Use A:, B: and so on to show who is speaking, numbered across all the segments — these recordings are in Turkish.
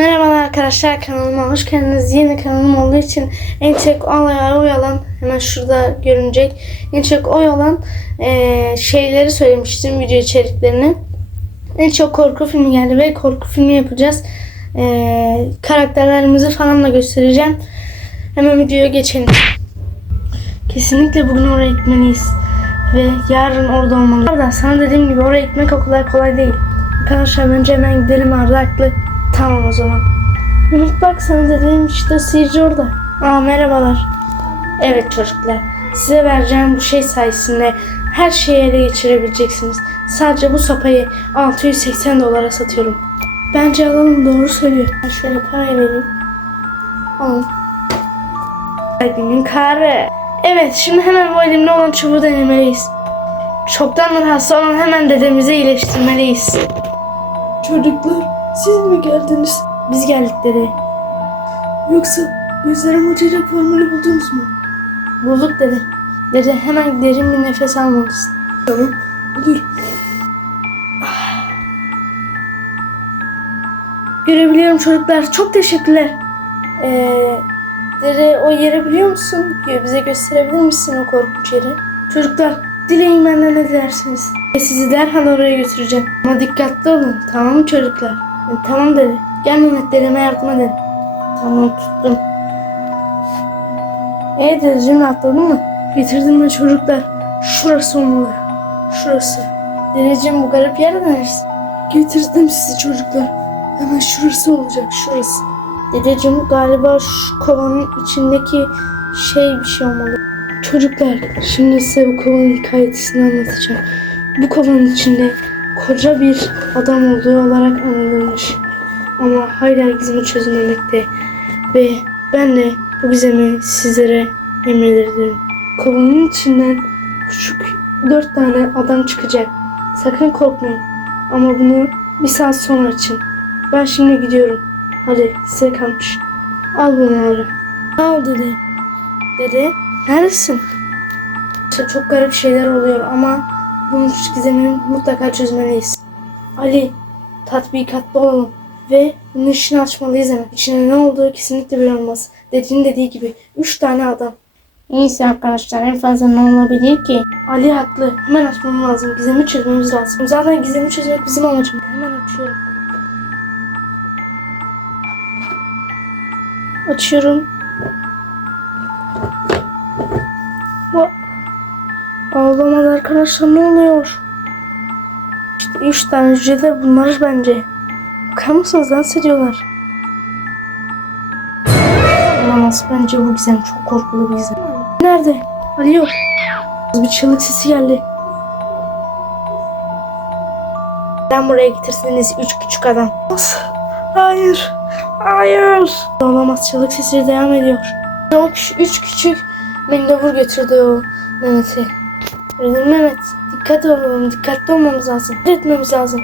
A: Merhabalar arkadaşlar kanalıma hoş geldiniz. Yeni kanalım olduğu için en çok olay oy alan hemen şurada görünecek. En çok oy alan eee, şeyleri söylemiştim video içeriklerini. En çok korku filmi geldi ve korku filmi yapacağız. Eee, karakterlerimizi falan da göstereceğim. Hemen videoya geçelim. Kesinlikle bugün oraya gitmeliyiz. Ve yarın orada olmalıyız. Arda sana dediğim gibi oraya gitmek o kadar kolay değil. Arkadaşlar bence hemen gidelim Arda. Tamam o zaman. Ümit bak sana dediğim işte seyirci orada. Aa merhabalar. Evet çocuklar. Size vereceğim bu şey sayesinde her şeyi ele geçirebileceksiniz. Sadece bu sopayı 680 dolara satıyorum. Bence alalım doğru söylüyor. Ben şöyle parayı vereyim. Alın. Kalbimin karı. Evet şimdi hemen bu elimde olan çubuğu denemeliyiz. Çoktandır hasta olan hemen dedemizi iyileştirmeliyiz.
B: Çocuklar siz mi geldiniz?
A: Biz geldik dede.
B: Yoksa gözlerimi açacak formülü buldunuz mu?
A: Bulduk dede. Dede hemen derin bir nefes almalısın.
B: Tamam olur.
A: Görebiliyorum çocuklar. Çok teşekkürler. Ee, dede o yeri biliyor musun? Bize gösterebilir misin o korkunç yeri? Çocuklar dileyin benden ne dilersiniz. Ve sizi derhal oraya götüreceğim. Ama dikkatli olun. Tamam mı çocuklar? E, tamam dede. Gel Mehmet dedeme yardım edelim. Tamam tuttum. Ee dedeciğim atladın mı? Getirdim ben çocuklar. Şurası olmalı. Şurası. Dedeciğim bu garip yer neresi?
B: Getirdim sizi çocuklar. Hemen şurası olacak şurası.
A: Dedeciğim galiba şu kovanın içindeki şey bir şey olmalı. Çocuklar şimdi size bu kovanın hikayesini anlatacağım. Bu kovanın içinde koca bir adam olduğu olarak anılmış. Ama hala gizemi çözülmemekte. Ve ben de bu gizemi sizlere emrederim. Kovanın içinden küçük dört tane adam çıkacak. Sakın korkmayın. Ama bunu bir saat sonra açın. Ben şimdi gidiyorum. Hadi size kalmış. Al bunu ara. Ne oldu dede? Dede neredesin? İşte çok garip şeyler oluyor ama bunun gizemini mutlaka çözmeliyiz. Ali tatbikatlı olalım ve bunun işini açmalıyız hemen. İçinde ne olduğu kesinlikle bir olmaz. Dediğin dediği gibi. Üç tane adam. Neyse arkadaşlar en fazla ne olabilir ki? Ali haklı. Hemen açmamız lazım. Gizemi çözmemiz lazım. Zaten gizemi çözmek bizim amacımız. Hemen açıyorum. Açıyorum. Ağlamadı arkadaşlar ne oluyor? İşte üç tane cüce de bunlar bence. Bakar mısınız dans ediyorlar. Olamaz bence bu gizem çok korkulu bir gizem. Nerede? Ali yok. Bir çığlık sesi geldi. Ben buraya getirseniz üç küçük adam. Hayır. Hayır. Olamaz çığlık sesi devam ediyor. O üç küçük mendebur götürdü o Mehmet'i. Dedim Mehmet dikkat olalım dikkatli olmamız lazım. Etmemiz lazım.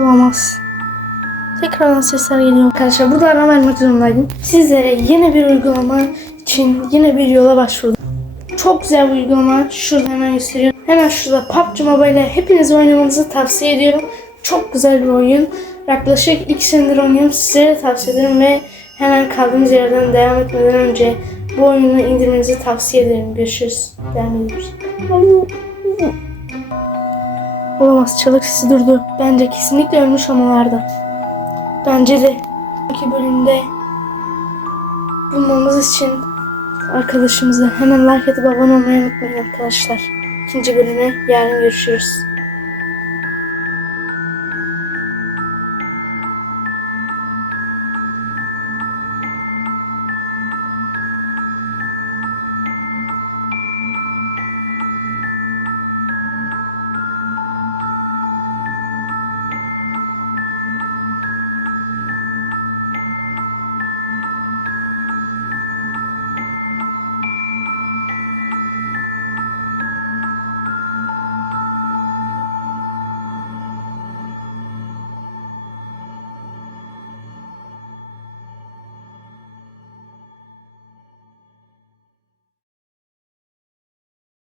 A: Olamaz. Tekrardan sesler geliyor. Arkadaşlar burada ara vermek zorundaydım. Sizlere yeni bir uygulama için yine bir yola başvurdum. Çok güzel bir uygulama. Şurada hemen gösteriyorum. Hemen şurada PUBG Mobile'e hepiniz oynamanızı tavsiye ediyorum. Çok güzel bir oyun. Yaklaşık 2 senedir oynuyorum. Sizlere tavsiye ederim ve hemen kaldığımız yerden devam etmeden önce bu oyunu indirmenizi tavsiye ederim. Görüşürüz. Ediyoruz. Olamaz. Çalık sesi durdu. Bence kesinlikle ölmüş olmalarda. Bence de. İki bölümde bulmamız için arkadaşımıza hemen like atıp abone olmayı unutmayın arkadaşlar. İkinci bölüme yarın görüşürüz.